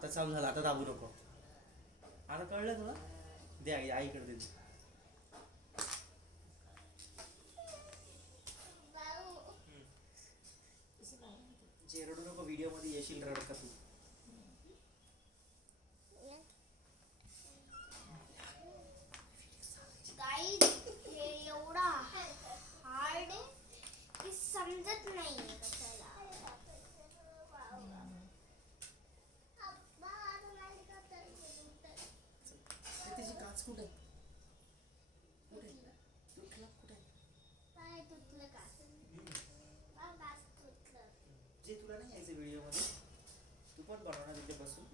आता चालू झालं, आता दाबू नको. आता कळलं तुला? दे आईकडे दे. जे रडू नको, व्हिडिओ मध्ये येशील रडका तू. एवढा हार्ड आहे की समजत नाहीये कशाला. त्याची काच कुठे? तुटलं कुठे? काय तुटलं का? जे तुला नाही यायचं व्हिडिओ मध्ये, तू पण बनवणार तिथे बसून.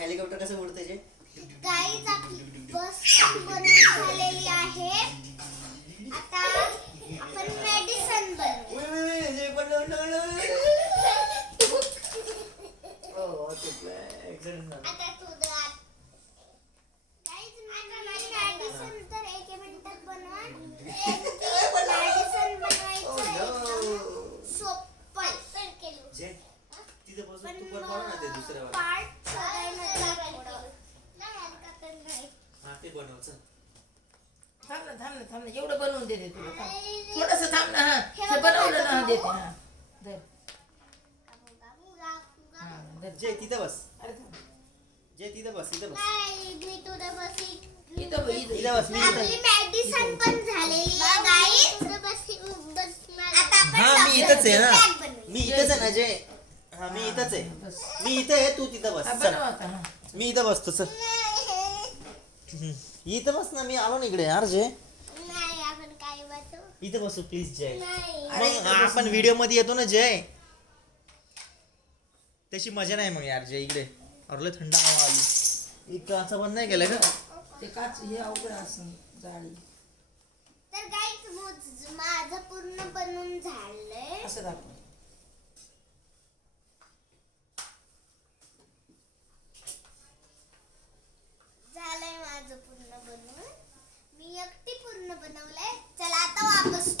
हेलिकॉप्टर कसं उडतं जे? गाईज आपली बस बनवून झालेली आहे. आता आपण मेडिसिन बनवू. जे आता तुझं गाईज मेडिसिन तर 1 मिनिटात बनवा. मेडिसिन बनवायचं सोपं आहे. जे तिथे बसून तू पण बनव ना ते दुसऱ्या वाला. पार्ट शोधायला थोडं नाही. हा ते बनव चल. थांब ना एवढं बनवून देते तुला. थोडस थांब ना. हा ते बनवलं ना देते. हा धर. हा धर. जे तिथं बस. अरे थांब. जे तिथं बस, तिथं बस. नाही मी तुझं बसी. इथं तिथं बस, मी आपली इथं. मेडिसिन पण झालेली आहे गाईज. आता आपण हा मी इथंच आहे ना. बॅग बनवू. मी इथंच आहे ना जे. हा मी इथंच आहे. बस. मी इथं आहे, तू तिथं बस. हा चल. बनव आता. हा. मी इथं बसतो चल. इथं बस ना, मी आलो ना इकडे यार जे. नाही आपण काय बसू. इथं बसू प्लीज जय. नाही मग आपण व्हिडिओ मध्ये येतो ना जय, त्याची मजा नाही मग यार जय. इकडे अरे थंड हवा आली. इथं असं बंद नाही केलं का? ते काच हे अवघड असं जाळी तर गाईज माझं पूर्ण बनवून झालंय. असं दाखव. झालंय माझं पूर्ण बनवून. मी एकटी पूर्ण बनवलंय. चला आता वापस